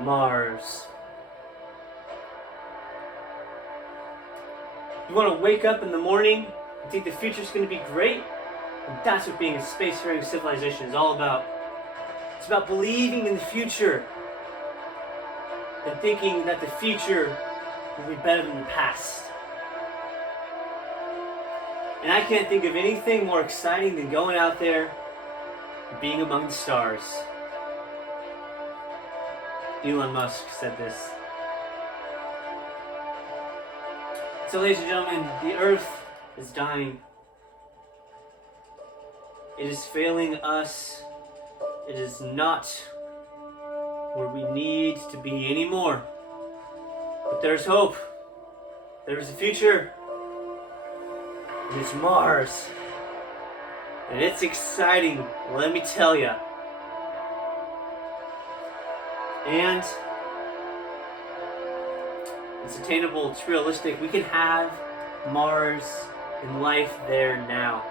Mars. You want to wake up in the morning and think the future's going to be great? And that's what being a spacefaring civilization is all about. It's about believing in the future and thinking that the future will be better than the past. And I can't think of anything more exciting than going out there and being among the stars. Elon Musk said this. So, ladies and gentlemen, the Earth is dying. It is failing us. It is not where we need to be anymore. But there's hope. There's a future. And it's Mars. And it's exciting, let me tell you. And it's attainable, it's realistic. We can have Mars and life there now.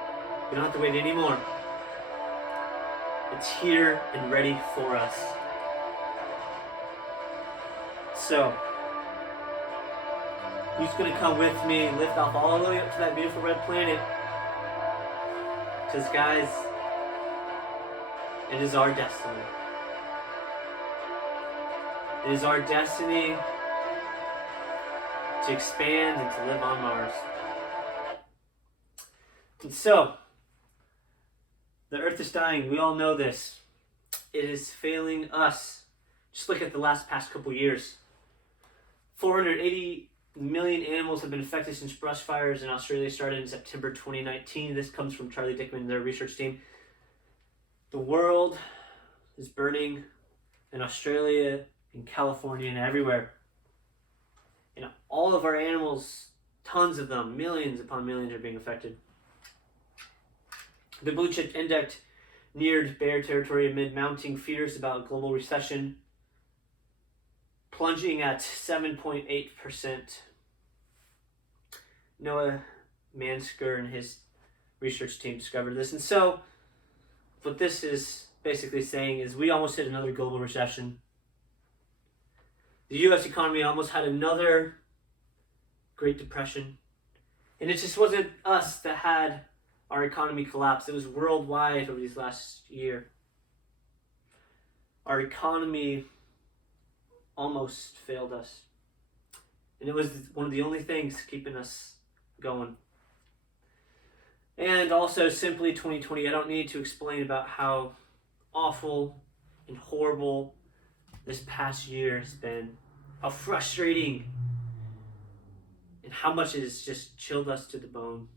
We don't have to wait anymore. It's here and ready for us. So, who's going to come with me and lift off all the way up to that beautiful red planet? Because, guys, it is our destiny. It is our destiny to expand and to live on Mars. And so, the Earth is dying. We all know this. It is failing us. Just look at the past couple years. 480 million animals have been affected since brush fires in Australia started in September 2019. This comes from Charlie Dickman and their research team. The world is burning in Australia, in California, and everywhere. And all of our animals, tons of them, millions upon millions, are being affected. The blue chip index neared bear territory amid mounting fears about global recession, plunging at 7.8%. Noah Mansker and his research team discovered this. And so, what this is basically saying is we almost hit another global recession. The U.S. economy almost had another Great Depression. And it just wasn't us that had our economy collapse. It was worldwide over these last year. Our economy almost failed us. And it was one of the only things keeping us going. And also, simply 2020, I don't need to explain about how awful and horrible this past year has been. How frustrating and how much it has just chilled us to the bone.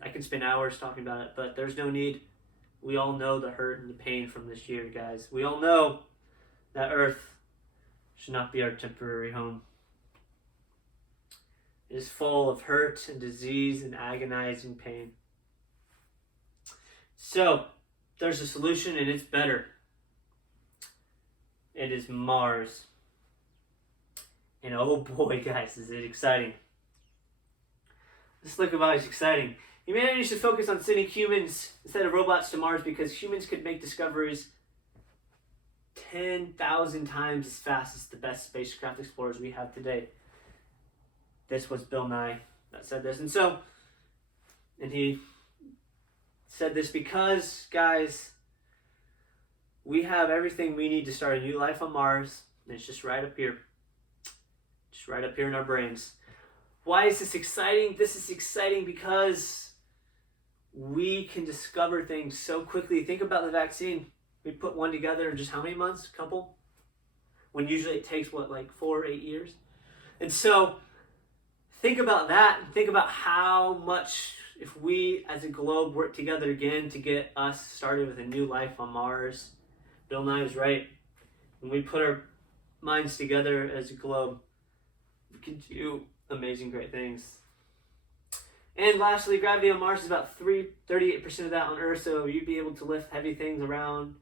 I can spend hours talking about it, but there's no need. We all know the hurt and the pain from this year, guys. We all know that Earth should not be our temporary home. It is full of hurt and disease and agonizing pain. So, there's a solution and it's better. It is Mars. And oh boy, guys, is it exciting. Just look at how it's exciting. Humanity should focus on sending humans instead of robots to Mars because humans could make discoveries 10,000 times as fast as the best spacecraft explorers we have today. This was Bill Nye that said this. And he said this because, guys, we have everything we need to start a new life on Mars. And it's just right up here. Just right up here in our brains. Why is this exciting? This is exciting because we can discover things so quickly. Think about the vaccine. We put one together in just how many months? A couple? When usually it takes, 4 or 8 years? And so, think about that. Think about how much, if we as a globe work together again to get us started with a new life on Mars. Bill Nye was right. When we put our minds together as a globe, we can do amazing, great things. And lastly, gravity on Mars is about 38% of that on Earth, so you'd be able to lift heavy things around.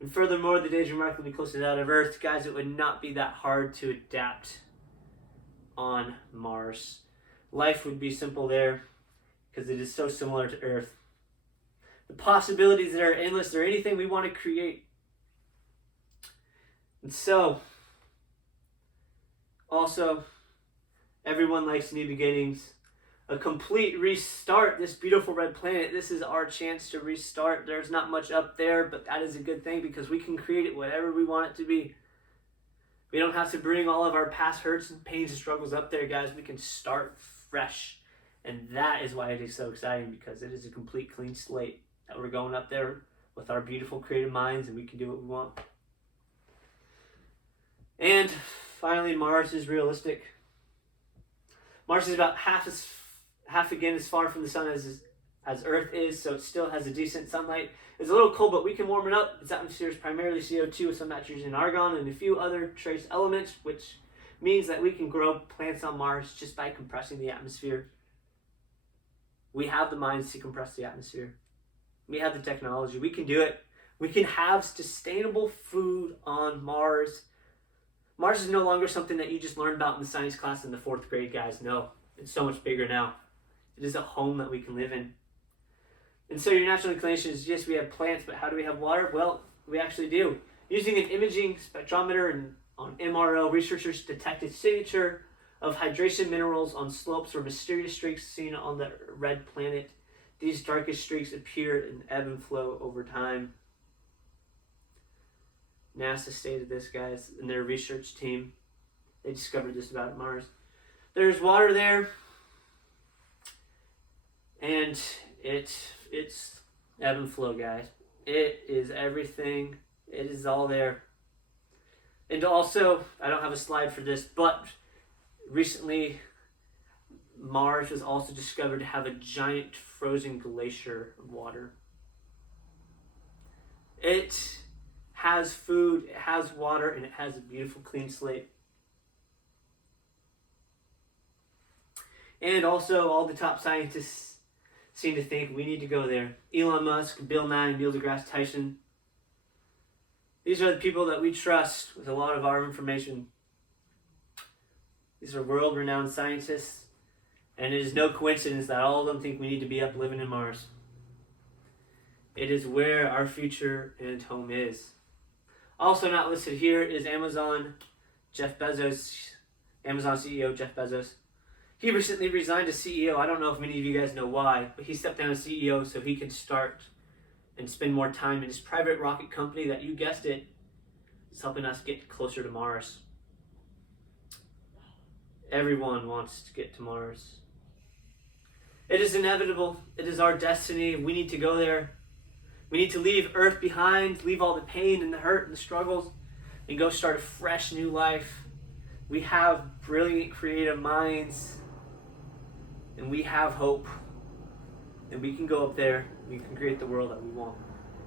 And furthermore, the days remarkably close to that of Earth. Guys, it would not be that hard to adapt on Mars. Life would be simple there because it is so similar to Earth. The possibilities there are endless. They're anything we want to create. And so, also, everyone likes new beginnings. A complete restart, this beautiful red planet. This is our chance to restart. There's not much up there, but that is a good thing because we can create it whatever we want it to be. We don't have to bring all of our past hurts and pains and struggles up there, guys. We can start fresh. And that is why it is so exciting, because it is a complete clean slate that we're going up there with our beautiful creative minds, and we can do what we want. And finally, Mars is realistic. Mars is about half again as far from the sun as Earth is, so it still has a decent sunlight. It's a little cold, but we can warm it up. Its atmosphere is primarily CO2 with some nitrogen and argon and a few other trace elements, which means that we can grow plants on Mars just by compressing the atmosphere. We have the minds to compress the atmosphere. We have the technology. We can do it. We can have sustainable food on Mars. Mars is no longer something that you just learn about in the science class in the 4th grade, guys. No, it's so much bigger now. It is a home that we can live in. And so your natural inclination is, yes, we have plants, but how do we have water? Well, we actually do. Using an imaging spectrometer and on MRO, researchers detected signature of hydration minerals on slopes or mysterious streaks seen on the red planet. These darkest streaks appear and ebb and flow over time. NASA stated this, guys, and their research team. They discovered this about Mars. There's water there, and it's ebb and flow, guys. It is everything. It is all there. And also, I don't have a slide for this, but recently Mars was also discovered to have a giant frozen glacier of water. It has food, it has water, and it has a beautiful clean slate. And also, all the top scientists seem to think we need to go there. Elon Musk, Bill Nye, Neil deGrasse Tyson. These are the people that we trust with a lot of our information. These are world-renowned scientists, and it is no coincidence that all of them think we need to be up living in Mars. It is where our future and home is. Also not listed here is Amazon CEO Jeff Bezos. He recently resigned as CEO. I don't know if many of you guys know why, but he stepped down as CEO so he can start and spend more time in his private rocket company that, you guessed it, is helping us get closer to Mars. Everyone wants to get to Mars. It is inevitable. It is our destiny. We need to go there. We need to leave Earth behind, leave all the pain and the hurt and the struggles, and go start a fresh new life. We have brilliant creative minds, and we have hope, and we can go up there. We can create the world that we want.